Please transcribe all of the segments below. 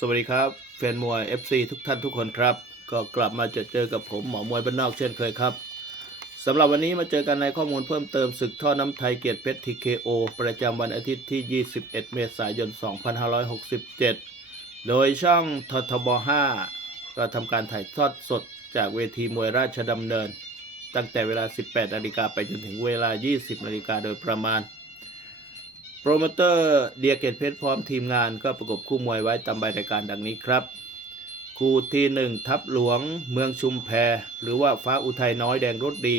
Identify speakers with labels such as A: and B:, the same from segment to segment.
A: สวัสดีครับแฟนมวย FC ทุกท่านทุกคนครับ ก็กลับมาเจอเจอกับผมหมอมวยบ้านนอกเช่นเคยครับสำหรับวันนี้มาเจอกันในข้อมูลเพิ่มเติมศึกท่อน้ำไทยเกียรติเพชร TKO ประจำวันอาทิตย์ที่ 21 เมษายน 2567 โดยช่องททบ 5 ก็ทำการถ่ายทอดสดจากเวทีมวยราชดำเนิน ตั้งแต่เวลา 18 นาฬิกาไปจนถึงเวลา 20 นาฬิกาโดยประมาณ รโมเตอร์เดียเกตเพชรพร้อมทีมงานก็ประกบคู่มวยไว้ตามใบรายการดังนี้ครับ คู่ที่หนึ่งทับหลวงเมืองชุมแพ หรือว่าฟ้าอุทัยน้อยแดงรถดี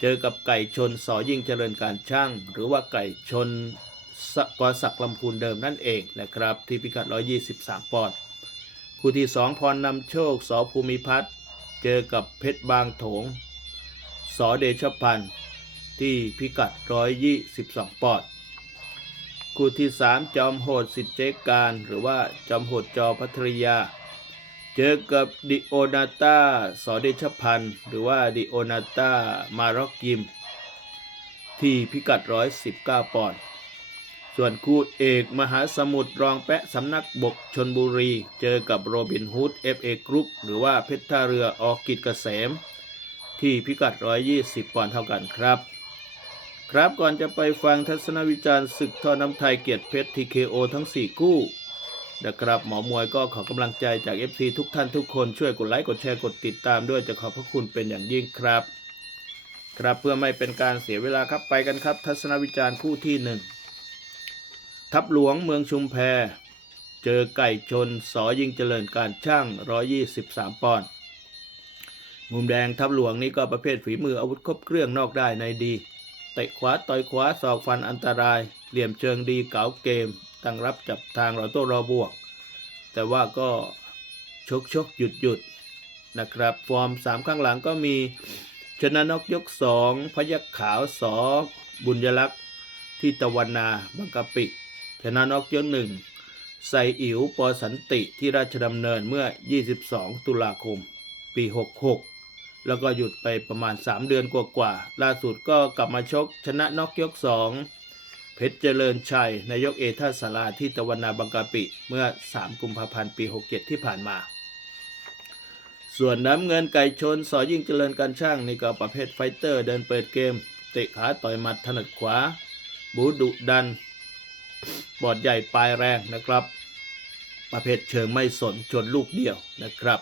A: เจอกับไก่ชนสอยิ่งเจริญการช่าง หรือว่าไก่ชนสกอศักลำพูนเดิมนั่นเองนะครับ ที่พิกัด 123 ปอนด์คู่ที่สองพรนำโชคสอภูมิพัฒน์เจอกับเพชรบางโถงสอเดชพันธ์ที่พิกัด 122 ปอนด์ คู่ที่ 3 จอมโหดสิทธิ์เจการ หรือว่าจอมโหดจอพัทริยา เจอกับดิโอนาตาสอเดชพันธ์หรือว่าดิโอนาตามารอกยิม ที่พิกัด 119 ปอนด์ส่วนคู่เอกมหาสมุทรรองแปะสำนักบกชนบุรี เจอกับโรบินฮูด FA กรุ๊ปหรือว่าเพชรท่าเรือออกิจเกษม ที่พิกัด 120 ปอนด์เท่ากันครับ ครับก่อนจะไปฟังทัศนวิจารณ์ศึกทอน้ำไทยเกียรติเพชร TKO ทั้ง 4 คู่นะครับหมอมวยก็ขอกำลังใจจาก FC ทุกท่านทุกคนช่วยกดไลค์กดแชร์กดติดตามด้วยจะขอบพระคุณเป็นอย่างยิ่งครับ ครับเพื่อไม่เป็นการเสียเวลาครับไปกันครับ ทัศนวิจารณ์คู่ที่หนึ่งทับหลวงเมืองชุมแพ เจอไก่ชนสอยิงเจริญการช่าง 123 ปอนด์มุมแดงทับหลวงนี่ก็ประเภทฝีมืออาวุธครบเครื่องนอกได้ในดี เตะขวาต่อยขวาศอกฟันอันตราย เหลี่ยมเชิงดีเก๋าเกมตั้งรับจับทางเราโต้รอบวก แต่ว่าก็ชกชกหยุดหยุดนะครับ ฟอร์มสามข้างหลังก็มีชนะนกยกสองพยักขาวสอบุญยลักษณ์ที่ตะวันนาบางกะปิชนะนกยกหนึ่งใส่อิ๋วปอสันติที่ราชดำเนินเมื่อ 22 ตุลาคม ปี 66 แล้วก็หยุดไปประมาณ 3 เดือนกว่าๆล่าสุดก็กลับมาชกชนะนอกยก 2 เพชรเจริญชัยนายกเอท่าสาราที่ตะวันนาบางกะปิ เมื่อ 3 กุมภาพันธ์ปี 67 ที่ผ่านมา ส่วนน้ำเงินไก่ชนสอยิ่งเจริญการช่างนี่ก็ประเภทไฟเตอร์เดินเปิดเกม เตะขาต่อยหมัดถนัดขวา บูดุดัน บอดใหญ่ปลายแรงนะครับ ประเภทเชิงไม่สนชนลูกเดียวนะครับ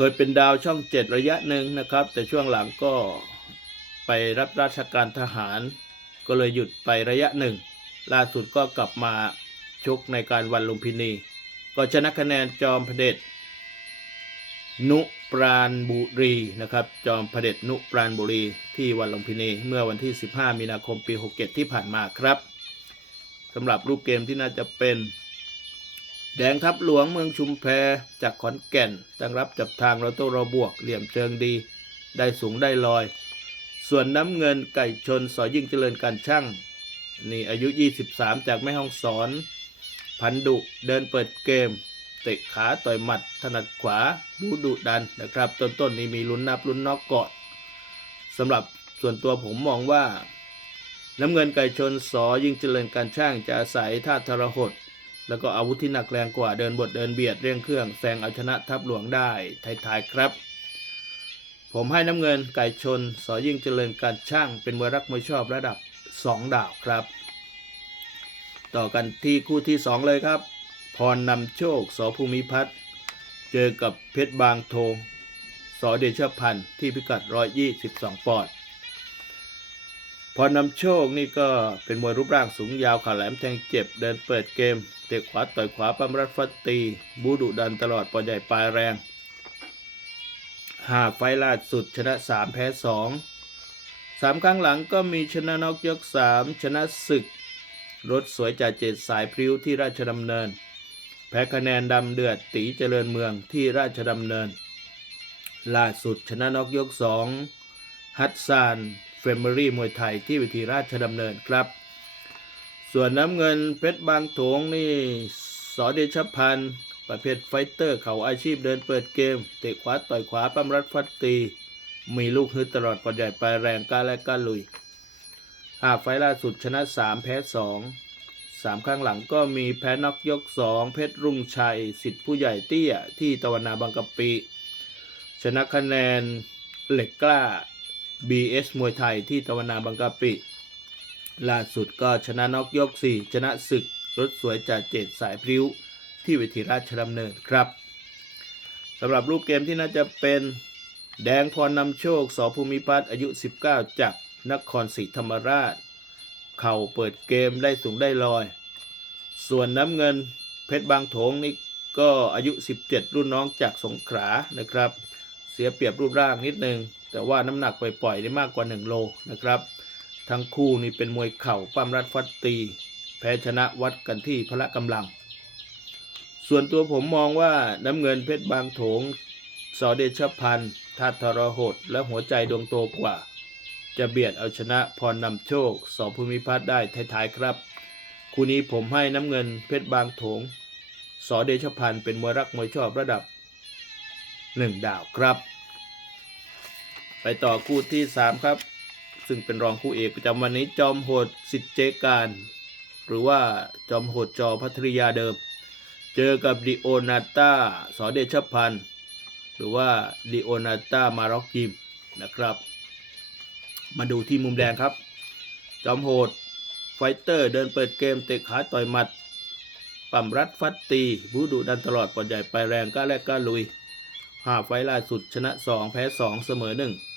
A: เคยเป็นดาวช่องเจ็ดระยะหนึ่งนะครับ แต่ช่วงหลังก็ไปรับราชการทหาร ก็เลยหยุดไประยะหนึ่งล่าสุดก็กลับมาชกในการวันลุมพินี ก็ชนะคะแนนจอมพเดชนุปราณบุรีนะครับ จอมพเดชนุปราณบุรีที่วันลุมพินี เมื่อวันที่ 15 มีนาคมปี 67 ที่ผ่านมาครับสำหรับรูปเกมที่น่าจะเป็น แดงทับหลวงเมืองชุมแพจากขอนแก่นตั้งรับจับทางเราโตเราบวกเหลี่ยมเชิงดี ได้สูงได้ลอย ส่วนน้ำเงินไก่ชนสอยิ่งเจริญการช่างนี่อายุ 23 จากแม่ห้องสอน พันดุเดินเปิดเกม เตะขาต่อยหมัด ถนัดขวาบูดุดันนะครับ ต้นๆนี้มีลุ้นนับลุ้นนอกเกาะสำหรับส่วนตัวผมมองว่า น้ำเงินไก่ชนสอยิ่งเจริญการช่างจะอาศัยท่าทรหด แล้วก็อาวุธที่หนักแรงกว่าเดินบทเดินเบียดเร่งเครื่องแซงเอาชนะทัพหลวงได้ท้ายๆครับ ผมให้น้ำเงินไก่ชน สอยิ่งเจริญการช่างเป็นมวยรักมวยชอบระดับ 2 ดาวครับ ต่อกันที่คู่ที่ 2 เลยครับ พรนำโชคสอภูมิพัฒน์เจอกับเพชรบางโทงสอเดชพันธ์ที่พิกัด 122 ปอนด์ พอนำโชคนี่ก็เป็นมวยรูปร่างสูงยาวขาแหลมแทงเจ็บเดินเปิดเกม เตะขวาต่อยขวาปั๊มรัดฟัดตี บูดุดันตลอดปอใหญ่ปลายแรงห้าไฟล์ล่าสุดชนะ3แพ้2 3ครั้งหลังก็มีชนะนอกยก3ชนะศึก รถสวยจ่าเจ็ดสายพริ้วที่ราชดำเนิน แพ้คะแนนดำเดือดตีเจริญเมืองที่ราชดำเนิน ล่าสุดชนะนอกยก2ฮัตซาน เฟมเบอรี่มวยไทยที่วิธีราชดำเนินครับ ส่วนน้ำเงินเพชรบางโถงนี่สอเดชพันธ์ประเภทไฟเตอร์เขาอาชีพเดินเปิดเกม เตะขวาต่อยขวาปั้มรัดฟัดตี มีลูกฮึดตลอดปอดใหญ่ปลายแรงกล้าและกล้าลุยห้าไฟล์ล่าสุดชนะ 3 แพ้2สามครั้งหลังก็มีแพ้น็อกยกสองเพชรรุ่งชัย สิทธิ์ผู้ใหญ่เตี้ยที่ตะวันนาบางกะปิ ชนะคะแนนเหล็กกล้า BS มวยไทยที่ตะวันนาบางกะปิ ล่าสุดก็ชนะนอกยก 4 ชนะศึกรถสวยจากเจ็ดสายพริ้ว ที่เวทีราชดำเนินครับสำหรับรูปเกมที่น่าจะเป็นแดงพรนำโชคสภูมิพัฒน์อายุ 19 จากนครศรีธรรมราช เข่าเปิดเกมได้สูงได้ลอย ส่วนน้ำเงินเพชรบางโถงนี่ก็อายุ 17 รุ่นน้องจากสงขลานะครับ เสียเปรียบรูปร่างนิดนึง แต่ว่าน้ำหนักปล่อยๆได้มากกว่า 1 โลนะครับ ทั้งคู่นี่เป็นมวยเข่าปั้มรัดฟัดตี แพ้ชนะวัดกันที่พละกำลัง ส่วนตัวผมมองว่าน้ำเงินเพชรบางโถงสอเดชพันธ์ธาตุทรหดและหัวใจดวงโตกว่า จะเบียดเอาชนะพรนำโชคสอภูมิพัฒน์ได้ท้ายๆครับ คู่นี้ผมให้น้ำเงินเพชรบางโถงสอเดชพันธ์เป็นมวยรักมวยชอบระดับหนึ่งดาวครับ ไปต่อคู่ที่สามครับ ซึ่งเป็นรองคู่เอกประจำวันนี้จอมโหดสิทธิ์เจการ หรือว่าจอมโหดจอพัทริยาเดิม เจอกับดิโอนาตาสอเดชพันธ์หรือว่าดิโอนาตามาร็อกยิมนะครับ มาดูที่มุมแดงครับ จอมโหดไฟเตอร์เดินเปิดเกมเตะขาต่อยหมัดปั่มรัดฟัดตีบูดุดันตลอดปอดใหญ่ไปแรงก้าแลกก้าลุยห้าไฟล์ล่าสุดชนะ 2 แพ้ 2 เสมอ 1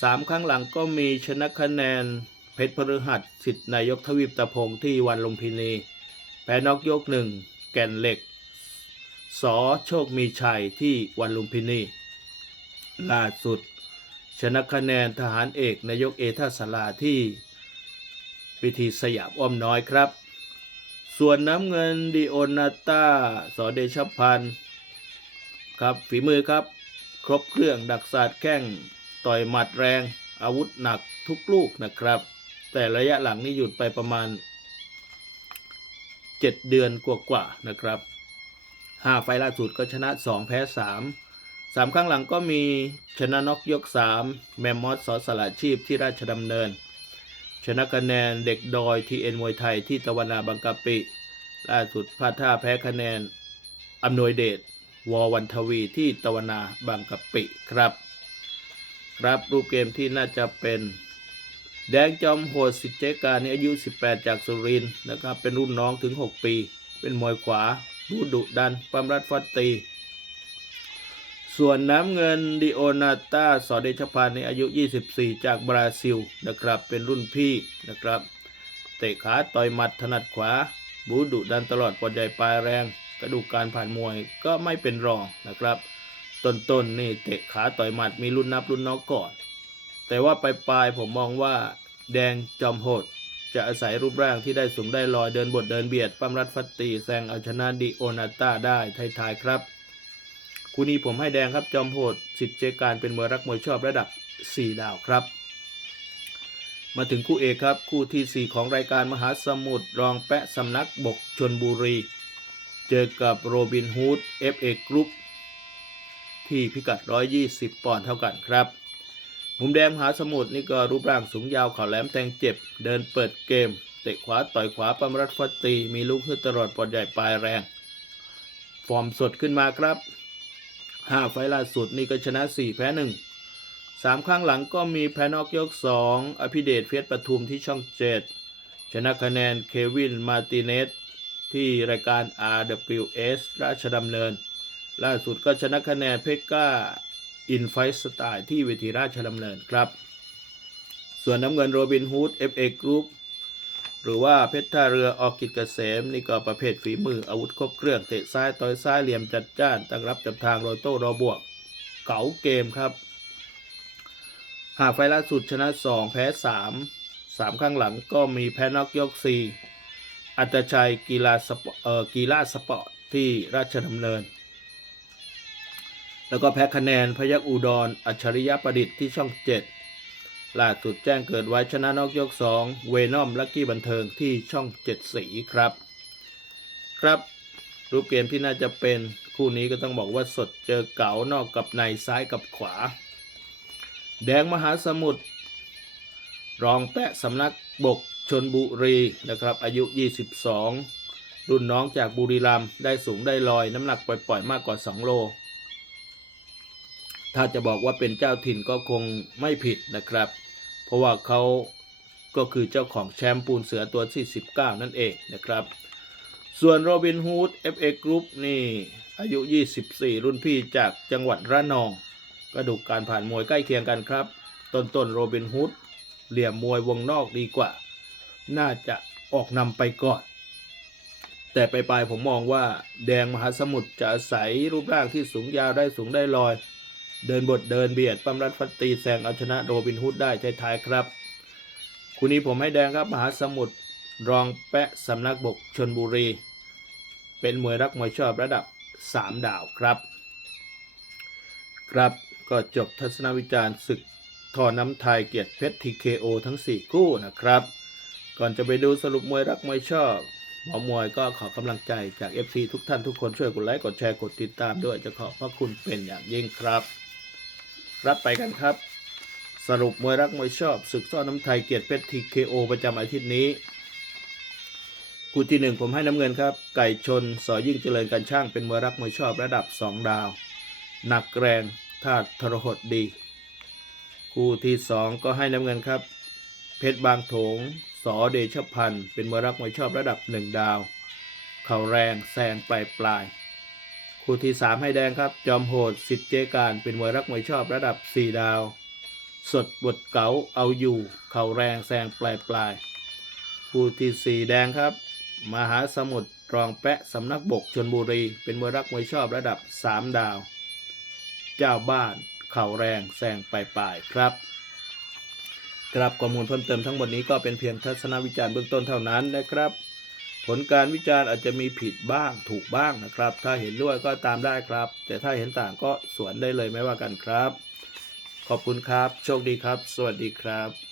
A: สามครั้งหลังก็มีชนะคะแนนเพชรพฤหัสสิทธิ์นายกทวีปตะพงที่วันลุมพินี แพ้นอกยกหนึ่งแก่นเหล็ก สอโชคมีชัยที่วันลุมพินีล่าสุด ชนะคะแนนทหารเอกนายกเอทาสลาที่พิธีสยามอ้อมน้อยครับ ส่วนน้ำเงินดิโอนาตาสอเดชพันธ์ครับฝีมือครับ ครบเครื่องดักศาสตร์แข้ง ต่อยหมัดแรง อาวุธหนักทุกลูกนะครับ แต่ระยะหลังนี่หยุดไปประมาณ 7 เดือนกว่าๆนะครับ5ไฟล่าสุดก็ชนะ 2 แพ้ 3 3 ครั้งหลังก็มีชนะน็อกยก 3 แมมมอสสอสละชีพที่ราชดำเนิน ชนะคะแนนเด็กดอยทีเอ็นมวยไทยที่ตะวันนาบางกะปิ ล่าสุดพลาดท่าแพ้คะแนนอำนวยเดชวอวันทวีที่ตะวันนาบางกะปิครับ รับรูปเกมที่น่าจะเป็นแดงจอมโหดสิทธิ์เจการนี่อายุ 18 จากสุรินนะครับ เป็นรุ่นน้องถึง 6 ปี เป็นมวยขวาบูดุดันปั๊มรัดฟัดตี ส่วนน้ำเงินดิโอนาตาสอเดชพันในอายุ 24 จากบราซิลนะครับ เป็นรุ่นพี่นะครับ เตะขาต่อยหมัดถนัดขวา บูดุดันตลอดปอดใหญ่ปลายแรง กระดูกการผ่านมวยก็ไม่เป็นรองนะครับ ต้นๆนนี่เตะขาต่อยหมัดมีรุ่นนับรุ่นน้องก่อน แต่ว่าปลายๆผมมองว่าแดงจอมโหด จะอาศัยรูปร่างที่ได้สูงได้ลอยเดินบทเดินเบียดปั้มรัดฟัดตีแซงเอาชนะดิโอนาต้าได้ท้ายๆครับคู่นี้ผมให้แดงครับจอมโหดสิทธิ์เจการเป็นมวยรักมวยชอบระดับ 4 ดาวครับ มาถึงคู่เอกครับ คู่ทีสี่4 ของรายการมหาสมุทรรองแปะสำนักบกชนบุรี เจอกับโรบินฮูด FA กรุ๊ป ที่พิกัด 120 ปอนด์เท่ากันครับ มุมแดงหาสมุทรนี่ก็รูปร่างสูงยาวเข่าแหลมแทงเจ็บ เดินเปิดเกม เตะขวาต่อยขวาปั๊มรัดฟัดตี มีลูกขึ้นตลอดปอดใหญ่ปลายแรง ฟอร์มสดขึ้นมาครับห้าไฟล่าสุดนี่ก็ชนะสี่แพ้หนึ่งสามครั้งหลังก็มีแพนอกยกสอภิเดชเฟียสปทุมที่ช่องเจ็ดชนะคะแนนเควิน มาติเนสที่รายการ RWS ราชดำเนิน ล่าสุดก็ชนะคะแนนเพชรก้าอินไฟสไตล์ที่เวทีราชดำเนินครับ ส่วนน้ำเงินโรบินฮูด FA Group หรือว่าเพชรท่าเรือออกกิจเกษม นี่ก็ประเภทฝีมืออาวุธครบเครื่องเตะซ้ายต่อยซ้ายเหลี่ยมจัดจ้าน ตั้งรับจับทางรอยโต้รอบวก เก๋าเกมครับ หากไฟล์ล่าสุดชนะ 2 แพ้ 3 3 ข้างหลังก็มีแพ้น็อกยก 4 อัตชัยกีฬาสปอร์ตเอ่อกีฬาสปอร์ตที่ราชดำเนิน แล้วก็แพ้คะแนนพยักอุดรอัจฉริยประดิษฐ์ที่ช่อง 7ล่าสุดแจ้งเกิดไว้ชนะนอกยก 2 เวนอมลักกี้บันเทิงที่ช่อง 7 สีครับ ครับ รูปเกมที่น่าจะเป็นคู่นี้ก็ต้องบอกว่าสดเจอเก๋านอกกับในซ้ายกับขวา แดงมหาสมุทรรองแปะสำนักบกชชนบุรีนะครับ อายุ 22 รุ่นน้องจากบุรีรัมย์ได้สูงได้ลอยน้ำหนักปล่อยๆมากกว่า 2 โล ถ้าจะบอกว่าเป็นเจ้าถิ่นก็คงไม่ผิดนะครับ เพราะว่าเขาก็คือเจ้าของแชมป์ปูนเสือตัวที่ 19 นั่นเองนะครับ ส่วนโรบินฮูด FA Group นี่อายุ 24 รุ่นพี่จากจังหวัดระนองกระดูกการผ่านมวยใกล้เคียงกันครับ ต้นต้นโรบินฮูดเหลี่ยมมวยวงนอกดีกว่า น่าจะออกนำไปก่อน แต่ไปลายผมมองว่าแดงมหาสมุทรจะอาศัยรูปร่างที่สูงยาวได้สูงได้ลอย เดินบทเดินเบียดปั้มรัดฟัดตีแซงเอาชนะโรบินฮูดได้ท้ายๆครับคู่นี้ผมให้แดงครับมหาสมุทรรองแปะสำนักบกชนบุรี เป็นมวยรักมวยชอบระดับ 3 ดาวครับ ครับก็จบทัศนวิจารณ์ศึกทอน้ำไทยเกียรติเพชร TKO ทั้ง 4 คู่นะครับ ก่อนจะไปดูสรุปมวยรักมวยชอบหมอมวยก็ขอกำลังใจจาก FC ทุกท่านทุกคนช่วยกดไลค์กดแชร์กดติดตามด้วยจะขอบพระคุณเป็นอย่างยิ่งครับ รับไปกันครับ สรุปมวยรักมวยชอบศึกซ่อนน้ำไทยเกียรติเพชร TKO ประจำอาทิตย์นี้คู่ที่หนึ่งผมให้น้ำเงินครับ ไก่ชนสอยิ่งเจริญการช่างเป็นมวยรักมวยชอบระดับ2ดาว หนักแรงธาทรหดดี คู่ที่สองก็ให้น้ำเงินครับ เพชรบางโถงสอเดชพันธ์เป็นมวยรักมวยชอบระดับ1ดาว เข่าแรงแซงปลายปลาย คู่ที่สามให้แดงครับ จอมโหดสิทธิ์เจการเป็นมวยรักมวยชอบระดับ 4 ดาว สดบทเก๋าเอาอยู่ เข่าแรงแซงปลายปลายๆคู่ที่สี่แดงครับ มหาสมุทรรองแปะสำนักบกชนบุรี เป็นมวยรักมวยชอบระดับ 3 ดาว เจ้าบ้านเข่าแรงแซงปลายปลายครับครับข้อมูลเพิ่มเติมทั้งหมดนี้ก็เป็นเพียงทัศนวิจารณ์เบื้องต้นเท่านั้นนะครับ ลการวิจารณ์อาจจะมีผิดบ้างถูกบ้างนะครับ ถ้าเห็นด้วยก็ตามได้ครับ แต่ถ้าเห็นต่างก็สวนได้เลยไม่ว่ากันครับ ขอบคุณครับ โชคดีครับ สวัสดีครับ